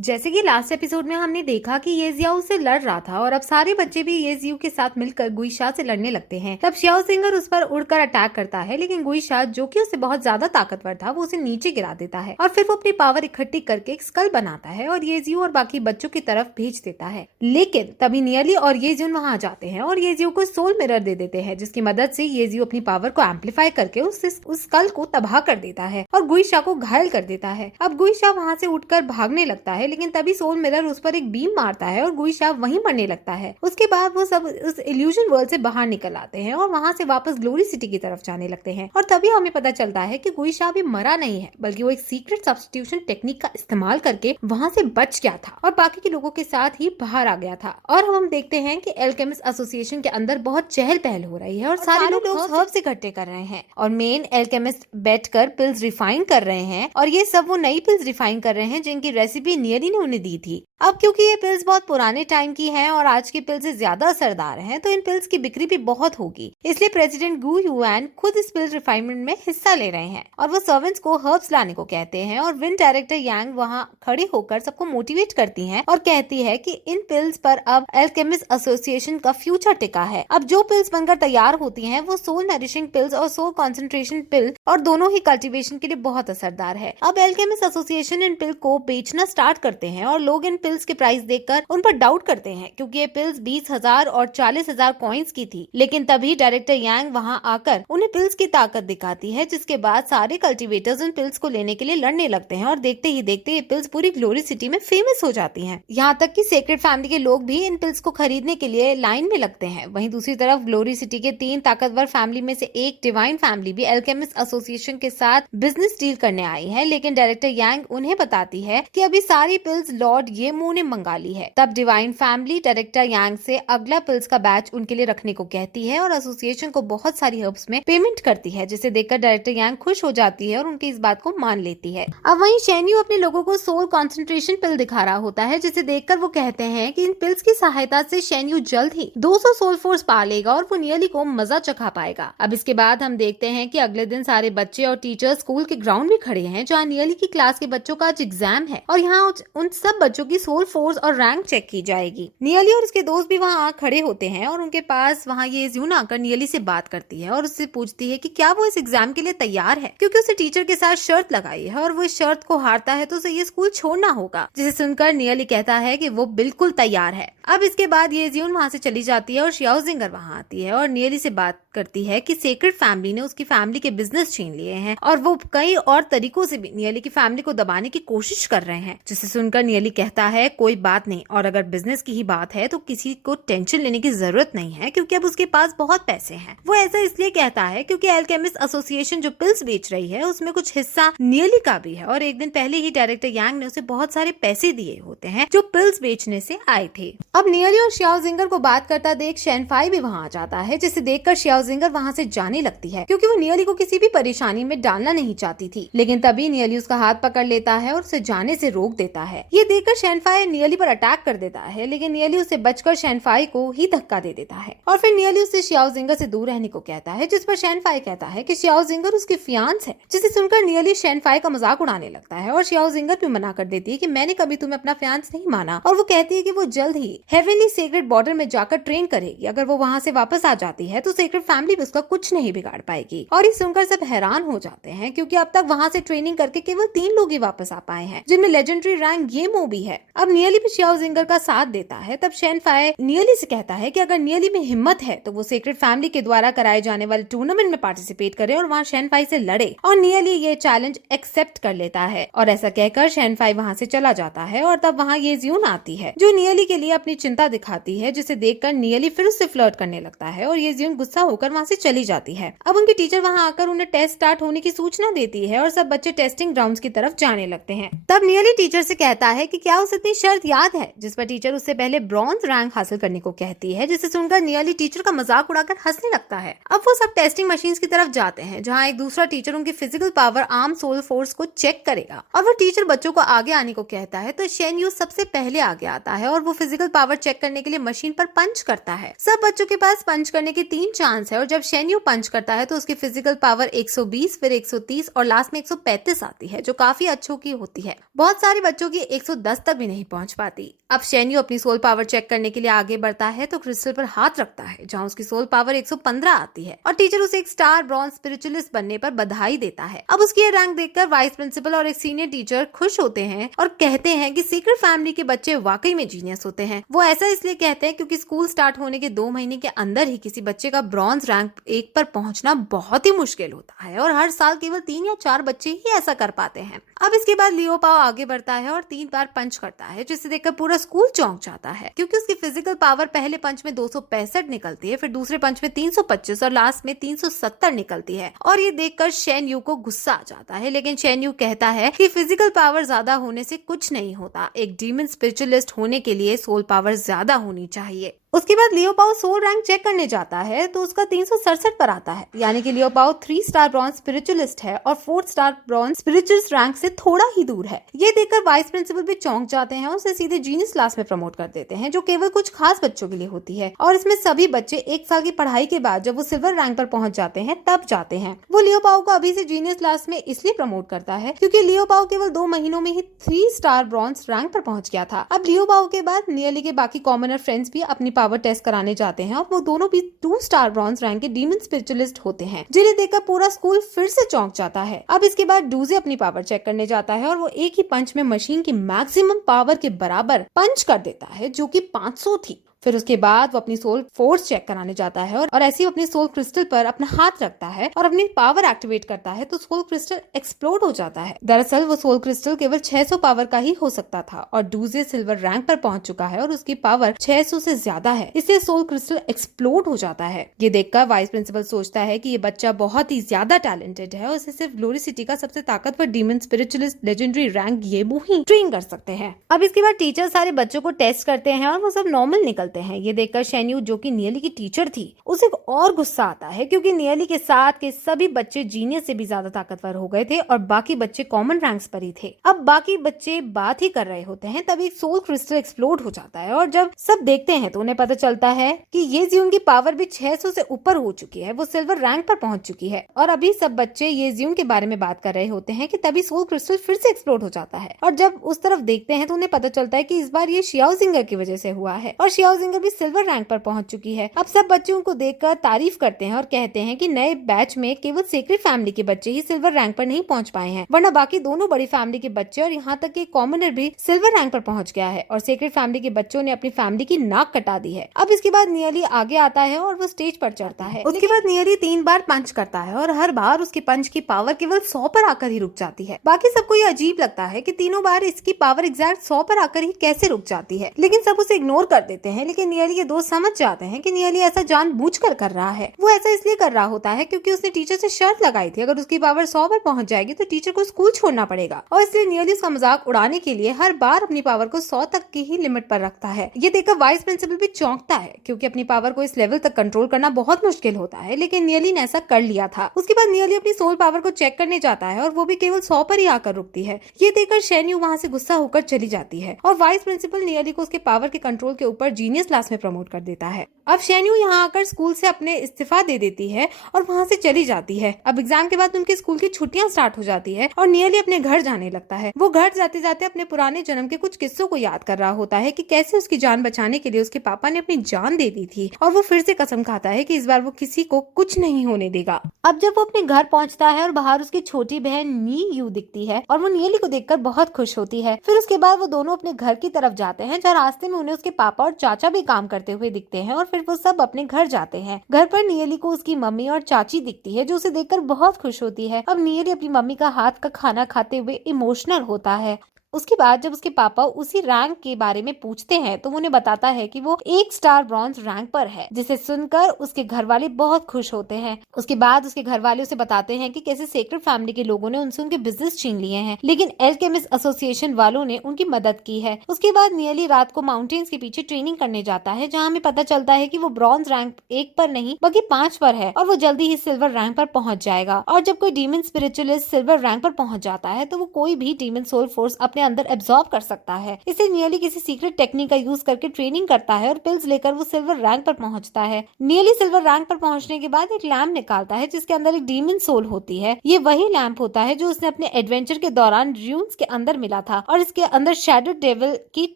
जैसे कि last episode में हमने देखा कि ये जियाओ से लड़ रहा था और अब सारे बच्चे भी ये जियो के साथ मिलकर गुईशा से लड़ने लगते हैं। तब श्याओ सिंगर उस पर उड़कर अटैक करता है, लेकिन गुईशा जो कि उससे बहुत ज्यादा ताकतवर था वो उसे नीचे गिरा देता है और फिर वो अपनी पावर इकट्ठी करके एक स्कल बनाता है और ये जियो और बाकी बच्चों की तरफ भेज देता है। लेकिन तभी नियली और ये जियो वहां आ जाते हैं और ये जियो को सोल मिरर दे देते हैं, जिसकी मदद से ये जियो अपनी पावर को एम्पलीफाई करके उस स्कल को तबाह कर देता है और गुईशा को घायल कर देता है। अब गुईशा वहां से उठकर भागने लगता है, लेकिन तभी सोल मिरर उस पर एक बीम मारता है और गुईशा वहीं मरने लगता है। उसके बाद वो सब उस इल्यूजन वर्ल्ड से बाहर निकल आते हैं और वहां से वापस ग्लोरी सिटी की तरफ जाने लगते हैं और तभी हमें पता चलता है कि गुईशा अभी मरा नहीं है, बल्कि वो एक सीक्रेट सब्स्टिट्यूशन टेक्निक का इस्तेमाल करके वहां से बच गया था और बाकी के लोगों के साथ ही बाहर आ गया था। और हम देखते हैं कि एल्केमिस्ट एसोसिएशन के अंदर बहुत चहल पहल हो रही है और सारे लोग हर्ब्स इकट्ठे कर रहे हैं और मेन एल्केमिस्ट बैठकर पिल्स रिफाइन कर रहे हैं और ये सब वो नई पिल्स रिफाइन कर रहे हैं जिनकी रेसिपी नियली ने उन्हें दी थी। अब क्योंकि ये पिल्स बहुत पुराने टाइम की हैं और आज की पिल्स से ज्यादा असरदार हैं, तो इन पिल्स की बिक्री भी बहुत होगी। इसलिए प्रेसिडेंट गू युआन खुद इस पिल्स रिफाइनमेंट में हिस्सा ले रहे हैं और वो सर्वेंट्स को हर्ब्स लाने को कहते हैं और विन डायरेक्टर यांग वहाँ खड़े होकर सबको मोटिवेट करती हैं और कहती है कि इन पिल्स पर अब एल्केमिस्ट एसोसिएशन का फ्यूचर टिका है। अब जो पिल्स बनकर तैयार होती हैं वो सोल नरिशिंग पिल्स और सोल कॉन्सेंट्रेशन पिल और दोनों ही कल्टीवेशन के लिए बहुत असरदार है। अब एल्केमिस्ट एसोसिएशन इन पिल को बेचना स्टार्ट करते हैं और लोग इन पिल्स के प्राइस देखकर उन पर डाउट करते हैं, क्योंकि ये पिल्स 20,000 और 40,000 कॉइन्स की थी। लेकिन तभी डायरेक्टर यांग वहां आकर उन्हें पिल्स की ताकत दिखाती है, जिसके बाद सारे कल्टीवेटर्स उन पिल्स को लेने के लिए लड़ने लगते हैं और देखते ही देखते ये पिल्स पूरी ग्लोरी सिटी में फेमस हो जाती हैं। यहाँ तक कि सेक्रेट फैमिली के लोग भी इन पिल्स को खरीदने के लिए लाइन में लगते हैं। वहीं दूसरी तरफ ग्लोरी सिटी के 3 ताकतवर फैमिली में से एक डिवाइन फैमिली भी एल्केमिस्ट एसोसिएशन के साथ बिजनेस डील करने आई है, लेकिन डायरेक्टर यांग उन्हें बताती है कि अभी सारी पिल्स लॉर्ड येमो ने मंगा ली है। तब डिवाइन फैमिली डायरेक्टर यांग से अगला पिल्स का बैच उनके लिए रखने को कहती है और एसोसिएशन को बहुत सारी हर्ब्स में पेमेंट करती है, जिसे देखकर डायरेक्टर यांग खुश हो जाती है और उनकी इस बात को मान लेती है। अब वहीं शेन्यू अपने लोगों को सोल कॉन्सेंट्रेशन पिल दिखा रहा होता है, जिसे देखकर वो कहते हैं कि इन पिल्स की सहायता से शेन्यू जल्द ही 200 सोल फोर्स पा लेगा और वो नियली को मजा चखा पाएगा। अब इसके बाद हम देखते हैं कि अगले दिन सारे बच्चे और टीचर स्कूल के ग्राउंड में खड़े हैं, जहाँ नियली की क्लास के बच्चों का आज एग्जाम है और यहाँ उन सब बच्चों की सोल फोर्स और रैंक चेक की जाएगी। नियली और उसके दोस्त भी वहाँ खड़े होते हैं और उनके पास वहाँ ये यून आकर नियली से बात करती है और उससे पूछती है कि क्या वो इस एग्जाम के लिए तैयार है, क्योंकि उसे टीचर के साथ शर्त लगाई है और वो इस शर्त को हारता है तो उसे ये स्कूल छोड़ना होगा। जिसे सुनकर नियली कहता है कि वो बिल्कुल तैयार है। अब इसके बाद ये जियून वहाँ से चली जाती है और श्याओ जिंगर वहाँ आती है और नियली से बात करती है कि सेक्रेट फैमिली ने उसकी फैमिली के बिजनेस छीन लिए हैं और वो कई और तरीकों से भी नियली की फैमिली को दबाने की कोशिश कर रहे हैं। जिसे सुनकर नियली कहता है कोई बात नहीं, और अगर बिजनेस की ही बात है तो किसी को टेंशन लेने की जरूरत नहीं है, क्योंकि अब उसके पास बहुत पैसे हैं। वो ऐसा इसलिए कहता है क्योंकि एल्केमिस्ट एसोसिएशन जो पिल्स बेच रही है उसमें कुछ हिस्सा नियली का भी है और एक दिन पहले ही डायरेक्टर यांग ने उसे बहुत सारे पैसे दिए होते हैं जो पिल्स बेचने से आए थे। अब नियली और श्याओ जिंगर को बात करता देख शेनफाई भी वहाँ आ जाता है, जिसे देखकर श्याओ जिंगर वहाँ से जाने लगती है, क्योंकि वो नियली को किसी भी परेशानी में डालना नहीं चाहती थी। लेकिन तभी नियली उसका हाथ पकड़ लेता है और उसे जाने से रोक देता है। ये देखकर शेनफाई नियली पर अटैक कर देता है, लेकिन नियली उसे बचकर शेनफाई को ही धक्का दे देता है और फिर नियली उसे श्याओ जिंगर से दूर रहने को कहता है, जिस पर शेनफाई कहता है कि श्याओ जिंगर उसकी फियांस है। जिसे सुनकर नियली शेनफाई का मजाक उड़ाने लगता है और श्याओ जिंगर भी मना कर देती है कि मैंने कभी तुम्हें अपना फियांस नहीं माना, और वो कहती है कि वो जल्द ही हेवनली सीक्रेट बॉर्डर में जाकर ट्रेन करेगी। अगर वो वहाँ से वापस आ जाती है तो सीक्रेट फैमिली भी उसका कुछ नहीं बिगाड़ पाएगी। और ये सुनकर सब हैरान हो जाते हैं, क्योंकि अब तक वहाँ से ट्रेनिंग करके केवल 3 लोग ही वापस आ पाए हैं, जिनमें लेजेंडरी रैंक येमो भी है। अब नियली भी श्याओ जिंगर का साथ देता है। तब शेनफाई नियली से कहता है कि अगर नियली में हिम्मत है तो वो सीक्रेट फैमिली के द्वारा कराए जाने वाले टूर्नामेंट में पार्टिसिपेट करे और वहाँ शेनफाई से लड़े, और नियली ये चैलेंज एक्सेप्ट कर लेता है। और ऐसा कहकर शेनफाई वहाँ से चला जाता है और तब वहाँ ये जियून आती है जो नियली के लिए अपनी चिंता दिखाती है, जिसे देखकर नियली फिर उससे फ्लर्ट करने लगता है और ये जियून गुस्सा होकर वहाँ से चली जाती है। अब उनकी टीचर वहाँ आकर उन्हें टेस्ट स्टार्ट होने की सूचना देती है और सब बच्चे टेस्टिंग ग्राउंड्स की तरफ जाने लगते हैं। तब नियली टीचर से कहता है कि क्या उसे इतनी शर्त याद है, जिस पर टीचर उससे पहले ब्रॉन्ज रैंक हासिल करने को कहती है। जिसे सुनकर नियली टीचर का मजाक उड़ाकर हंसने लगता है। अब वो सब टेस्टिंग मशीन्स की तरफ जाते हैं, जहाँ एक दूसरा टीचर उनकी physical power arm soul force को चेक करेगा और वो टीचर बच्चों को आगे आने को कहता है। तो शेन्यू सबसे पहले आगे आता है और वो फिजिकल पावर चेक करने के लिए मशीन पर पंच करता है। सब बच्चों के पास पंच करने के 3 चांस है और जब शेन्यू पंच करता है तो उसकी फिजिकल पावर 120, फिर 130 और लास्ट में 135 आती है, जो काफी अच्छों की होती है। बहुत सारे बच्चों कि 110 तक भी नहीं पहुंच पाती। अब शेन्यू अपनी सोल पावर चेक करने के लिए आगे बढ़ता है तो क्रिस्टल पर हाथ रखता है जहां उसकी सोल पावर 115 आती है और टीचर उसे एक स्टार ब्रॉन्ज स्पिरिचुअलिस्ट बनने पर बधाई देता है। अब उसकी ये रैंक देखकर वाइस प्रिंसिपल और एक सीनियर टीचर खुश होते हैं और कहते हैं कि सीक्रेट फैमिली के बच्चे वाकई में जीनियस होते हैं। वो ऐसा इसलिए कहते हैं क्योंकि स्कूल स्टार्ट होने के 2 महीने के अंदर ही किसी बच्चे का ब्रॉन्ज रैंक 1 पर पहुंचना बहुत ही मुश्किल होता है और हर साल केवल 3 या 4 बच्चे ही ऐसा कर पाते हैं। अब इसके बाद लियो पाओ आगे बढ़ता है और 3 बार पंच करता है जिसे देखकर पूरा स्कूल चौंक जाता है क्योंकि उसकी फिजिकल पावर पहले पंच में 265 निकलती है, फिर दूसरे पंच में 325 और लास्ट में 370 निकलती है। और ये देखकर शेन यू को गुस्सा आ जाता है, लेकिन शेन यू कहता है कि फिजिकल पावर ज्यादा होने से कुछ नहीं होता, एक डीमन स्पिरिचुअलिस्ट होने के लिए सोल पावर ज्यादा होनी चाहिए। उसके बाद लियो पाओ सोल रैंक चेक करने जाता है तो उसका 367 पर आता है, यानी कि लियो पाओ 3 स्टार ब्रॉन्ज स्पिरिचुअलिस्ट है और 4 स्टार ब्रॉन्ज स्पिरिचुअलिस्ट रैंक से थोड़ा ही दूर है। ये देखकर वाइस प्रिंसिपल भी चौंक जाते हैं और उसे सीधे जीनियस क्लास में प्रमोट कर देते हैं जो केवल कुछ खास बच्चों के लिए होती है और इसमें सभी बच्चे 1 साल की पढ़ाई के बाद जब वो सिल्वर रैंक पर पहुंच जाते हैं तब जाते हैं। वो लियो पाओ को अभी से जीनियस क्लास में इसलिए प्रमोट करता है क्योंकि लियो पाओ केवल 2 महीनों में ही 3 स्टार ब्रॉन्ज रैंक पर पहुंच गया था। अब लियो पाओ के बाद नियली के बाकी कॉमनर फ्रेंड्स भी अपनी पावर टेस्ट कराने जाते हैं और वो दोनों भी 2 स्टार ब्रॉन्ज रैंक के डीमन स्पिरिचुअलिस्ट होते हैं जिन्हें देखकर पूरा स्कूल फिर से चौंक जाता है। अब इसके बाद डूजे अपनी पावर चेक करने जाता है और वो एक ही पंच में मशीन की मैक्सिमम पावर के बराबर पंच कर देता है जो कि 500 थी। फिर उसके बाद वो अपनी सोल फोर्स चेक कराने जाता है और ऐसे ही अपने सोल क्रिस्टल पर अपना हाथ रखता है और अपनी पावर एक्टिवेट करता है तो सोल क्रिस्टल एक्सप्लोड हो जाता है। दरअसल वो सोल क्रिस्टल केवल 600 पावर का ही हो सकता था और डूजे सिल्वर रैंक पर पहुंच चुका है और उसकी पावर 600 से ज्यादा है, इसलिए सोल क्रिस्टल एक्सप्लोड हो जाता है। ये देखकर वाइस प्रिंसिपल सोचता है कि ये बच्चा बहुत ही ज्यादा टैलेंटेड है और इसे सिर्फ ग्लोरी सिटी का सबसे ताकतवर डीमन स्पिरिचुअलिस्ट लेजेंडरी रैंक ये वो ही ट्रेन कर सकते हैं। अब इसके बाद टीचर सारे बच्चों को टेस्ट करते हैं और वो सब नॉर्मल निकलते हैं। ये देखकर शेन यू जो कि नियली की टीचर थी उसे और गुस्सा आता है क्योंकि नियली के साथ के सभी बच्चे जीनियस से भी ज्यादा ताकतवर हो गए थे और बाकी बच्चे कॉमन रैंक्स पर ही थे। अब बाकी बच्चे बात ही कर रहे होते हैं तभी सोल क्रिस्टल एक्सप्लोड हो जाता है और जब सब देखते हैं तो उन्हें पता चलता है कि ये जियून की पावर भी 600 से ऊपर हो चुकी है, वो सिल्वर रैंक पर पहुंच चुकी है। और अभी सब बच्चे ये जियून के बारे में बात कर रहे होते हैं कि तभी सोल क्रिस्टल फिर से एक्सप्लोड हो जाता है और जब उस तरफ देखते हैं तो उन्हें पता चलता है कि इस बार ये शियाओ जिंगर की वजह से हुआ है और शियाओ जिंगर भी सिल्वर रैंक पर पहुंच चुकी है। अब सब बच्चों को देखकर तारीफ करते हैं और कहते हैं कि नए बैच में केवल सीक्रेट फैमिली के बच्चे ही सिल्वर रैंक पर नहीं पहुंच पाए हैं, वरना बाकी दोनों बड़ी फैमिली के बच्चे और यहाँ तक कि कॉमनर भी सिल्वर रैंक पर पहुंच गया है और सीक्रेट फैमिली के बच्चों ने अपनी फैमिली की नाक कटा दी है। अब इसके बाद नियली आगे आता है और वो स्टेज पर चढ़ता है। उसके बाद नियली 3 बार पंच करता है और हर बार उसके पंच की पावर केवल 100 पर आकर ही रुक जाती है। बाकी सबको ये अजीब लगता है कि तीनों बार इसकी पावर एग्जैक्ट 100 पर आकर ही कैसे रुक जाती है, लेकिन सब उसे इग्नोर कर देते हैं। लेकिन नियली के दोस्त समझ जाते हैं कि नियली ऐसा जानबूझकर कर रहा है। वो ऐसा इसलिए कर रहा होता है क्योंकि उसने टीचर से शर्त लगाई थी अगर उसकी पावर 100 पर पहुंच जाएगी तो टीचर को स्कूल छोड़ना पड़ेगा और इसलिए नियली उसका मजाक उड़ाने के लिए हर बार अपनी पावर को 100 तक की ही लिमिट पर रखता है। ये देखकर वाइस प्रिंसिपल भी चौंकता है क्योंकि अपनी पावर को इस लेवल तक कंट्रोल करना बहुत मुश्किल होता है, लेकिन नियली ने ऐसा कर लिया था। उसके बाद नियली अपनी सोल पावर को चेक करने जाता है और वो भी केवल 100 पर ही आकर रुकती है। ये देखकर शेन यू वहाँ से गुस्सा होकर चली जाती है और वाइस प्रिंसिपल नियली को उसके पावर के कंट्रोल के ऊपर जीनियस क्लास में प्रमोट कर देता है। अब शेन यू यहाँ आकर स्कूल से अपने इस्तीफा दे देती है और वहाँ से चली जाती है। अब एग्जाम के बाद उनके स्कूल की छुट्टियां स्टार्ट हो जाती है और नियली अपने घर जाने लगता है। वो घर जाते जाते अपने पुराने जन्म के कुछ किस्सों को याद कर रहा होता है कि कैसे उसकी जान बचाने के लिए उसके पापा ने अपनी जान दे दी थी और वो फिर से कसम खाता है कि इस बार वो किसी को कुछ नहीं होने देगा। अब जब वो अपने घर पहुंचता है और बाहर उसकी छोटी बहन नी यू दिखती है और वो नियली को देखकर बहुत खुश होती है। फिर उसके बाद वो दोनों अपने घर की तरफ जाते हैं जहाँ रास्ते में उन्हें उसके पापा और चाचा भी काम करते हुए दिखते हैं और फिर वो सब अपने घर जाते हैं। घर पर नियली को उसकी मम्मी और चाची दिखती है जो उसे देखकर बहुत खुश होती है। अब नियली अपनी मम्मी का हाथ का खाना खाते हुए इमोशनल होता है। उसके बाद जब उसके पापा उसी रैंक के बारे में पूछते हैं तो उन्हें बताता है कि वो 1 स्टार ब्रॉन्ज रैंक पर है, जिसे सुनकर उसके घर वाले बहुत खुश होते हैं। उसके बाद उसके घर वाले उसे बताते हैं कि कैसे सीक्रेट फैमिली के लोगों ने उनसे उनके बिजनेस छीन लिए हैं, लेकिन एल्केमिस्ट एसोसिएशन वालों ने उनकी मदद की है। उसके बाद नियली रात को माउंटेन्स के पीछे ट्रेनिंग करने जाता है जहाँ हमें पता चलता है कि वो ब्रॉन्ज रैंक 1 पर नहीं बल्कि 5 पर है और वो जल्दी ही सिल्वर रैंक पर पहुंच जाएगा। और जब कोई डीमन स्पिरिचुअलिस्ट सिल्वर रैंक पर पहुंच जाता है तो वो कोई भी डीमन सोल फोर्स अपने अपने अंदर एब्जॉर्ब कर सकता है। इसे नियली किसी सीक्रेट टेक्निक का यूज करके ट्रेनिंग करता है और पिल्स लेकर वो सिल्वर रैंक पर पहुंचता है। नियली सिल्वर रैंक पर पहुंचने के बाद एक लैम्प निकालता है जिसके अंदर एक डीमन सोल होती है। ये वही लैम्प होता है जो उसने अपने एडवेंचर के दौरान ड्यून्स के अंदर मिला था और इसके अंदर शैडो डेविल की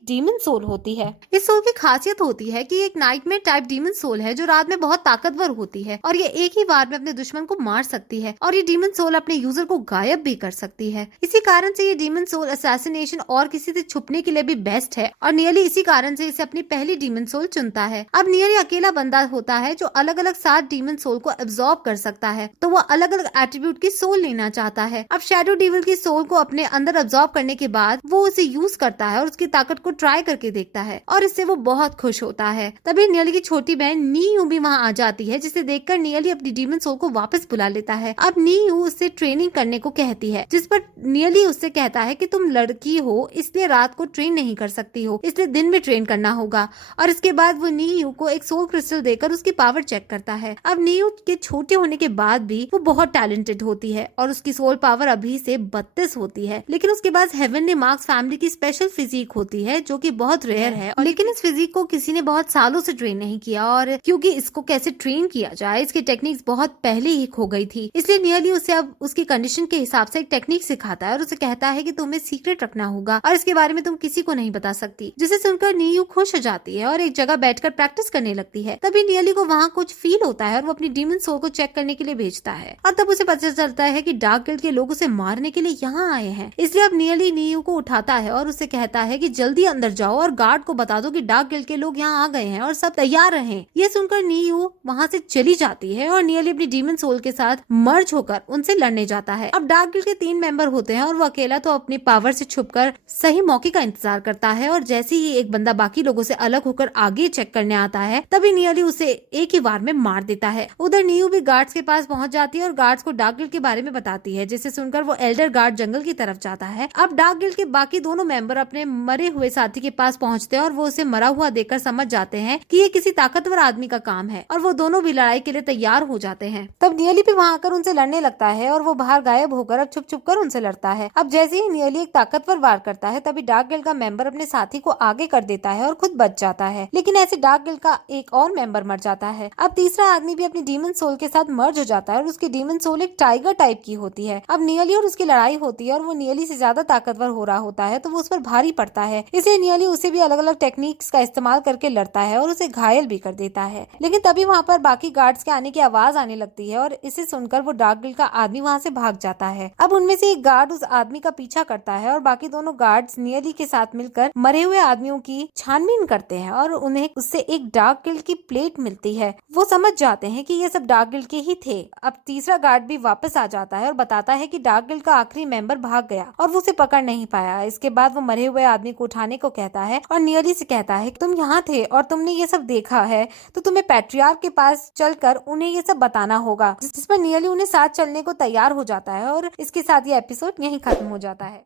डीमन सोल होती है। इस सोल की खासियत होती है कि एक नाइटमेयर टाइप डीमन सोल है जो रात में बहुत ताकतवर होती है और ये एक ही बार में अपने दुश्मन को मार सकती है और ये डीमन सोल अपने यूजर को गायब भी कर सकती है। इसी कारण से ये डीमन सोल असैसिनेशन और किसी से छुपने के लिए भी बेस्ट है और नियली इसी कारण से इसे अपनी पहली डीमन सोल चुनता है। अब नियली अकेला बंदा होता है जो अलग अलग 7 डीमन सोल को एब्जॉर्ब कर सकता है, तो वो अलग अलग एट्रीब्यूट की सोल लेना चाहता है। अब शैडो डेविल की सोल को अपने अंदर एब्जॉर्ब करने के बाद वो उसे यूज करता है और उसकी ताकत को ट्राई करके देखता है और इससे वो बहुत खुश होता है। तभी नियली की छोटी बहन नीयू भी वहाँ आ जाती है जिसे देखकर नियली अपनी डीमन सोल को वापस बुला लेता है। अब नीयू उससे ट्रेनिंग करने को कहती है जिस पर नियली उससे कहता है कि तुम लड़की हो इसलिए रात को ट्रेन नहीं कर सकती हो, इसलिए दिन में ट्रेन करना होगा। और इसके बाद वो नीयू को एक सोल क्रिस्टल देकर उसकी पावर चेक करता है। अब नीयू के छोटे होने के बाद भी वो बहुत टैलेंटेड होती है और उसकी सोल पावर अभी से 32 होती है, लेकिन उसके पास हेवनली मार्क्स फैमिली की स्पेशल फिजिक होती है जो कि बहुत रेयर है। लेकिन इस फिजिक को किसी ने बहुत सालों से ट्रेन नहीं किया और क्योंकि इसको कैसे ट्रेन किया जाए इसकी टेक्निक्स बहुत पहले ही खो गई थी, इसलिए नियली उसे अब उसकी कंडीशन के हिसाब से एक टेक्निक सिखाता है और उसे कहता है कि तुम्हें सीक्रेट रखना होगा और इसके बारे में तुम किसी को नहीं बता सकती। जिसे सुनकर नीयू खुश हो जाती है और एक जगह बैठकर प्रैक्टिस करने लगती है। तभी नियली को वहाँ कुछ फील होता है और वो अपनी डीमन सोल को चेक करने के लिए भेजता है और तब उसे पता चलता है कि डार्क गिल्ड के लोग उसे मारने के लिए यहाँ आए हैं। इसलिए अब नियली नीयू को उठाता है और उसे कहता है कि जल्दी अंदर जाओ और गार्ड को बता दो कि डार्क गिल्ड के लोग यहाँ आ गए हैं और सब तैयार रहें। ये सुनकर नीयू वहाँ से चली जाती है और नियली अपनी डीमन सोल के साथ मर्ज होकर उनसे लड़ने जाता है। अब डार्क गिल्ड के 3 मेंबर होते हैं और वो अकेला तो अपनी पावर से छुपकर सही मौके का इंतजार करता है और जैसे ही एक बंदा बाकी लोगों से अलग होकर आगे चेक करने आता है तभी नियली उसे एक ही बार में मार देता है। उधर नीयू भी गार्ड्स के पास पहुंच जाती है और गार्ड्स को डार्क गिल्ड के बारे में बताती है, जिसे सुनकर वो एल्डर गार्ड जंगल की तरफ जाता है। अब डार्क गिल्ड के बाकी दोनों मेंबर अपने मरे हुए साथी के पास पहुंचते हैं और वो उसे मरा हुआ देखकर समझ जाते हैं कि ये किसी ताकतवर आदमी का काम है और वो दोनों भी लड़ाई के लिए तैयार हो जाते हैं। तब नियली भी वहाँ आकर उनसे लड़ने लगता है और वो बाहर गायब होकर अब छुप छुप कर उनसे लड़ता है। अब जैसे ही नियली एक ताकतवर वार करता है तभी डार्क गिल्ड का मेंबर अपने साथी को आगे कर देता है और खुद बच जाता है, लेकिन ऐसे डार्क गिल्ड का एक और मेंबर मर जाता है। अब तीसरा आदमी भी अपनी डीमन सोल के साथ मर्ज हो जाता है और उसकी डीमन सोल एक टाइगर टाइप की होती है। अब नियली और उसकी लड़ाई होती है और वो नियली से ज्यादा ताकतवर हो रहा होता है तो वो उस पर भारी पड़ता है, इसलिए नियली उसे भी अलग अलग टेक्निक्स का इस्तेमाल करके लड़ता है और उसे घायल भी कर देता है। लेकिन तभी वहाँ पर बाकी गार्ड्स के आने की आवाज आने लगती है और इसे सुनकर वो डार्क गिल्ड का आदमी वहाँ से भाग जाता है। अब उनमें से एक गार्ड उस आदमी का पीछा करता है और बाकी दोनों गार्ड्स नियली के साथ मिलकर मरे हुए आदमियों की छानबीन करते हैं और उन्हें उससे एक डार्क गिल्ड की प्लेट मिलती है। वो समझ जाते हैं कि ये सब डार्क गिल्ड के ही थे। अब तीसरा गार्ड भी वापस आ जाता है और बताता है कि डार्क गिल्ड का आखिरी मेंबर भाग गया और वो उसे पकड़ नहीं पाया। इसके बाद वो मरे हुए आदमी को उठाने को कहता है और नियली से कहता है कि तुम यहाँ थे और तुमने ये सब देखा है तो तुम्हें पैट्रियार्क के पास चलकर उन्हें ये सब बताना होगा, जिस पर नियली उन्हें साथ चलने को तैयार हो जाता है और इसके साथ ये एपिसोड यहीं खत्म हो जाता है।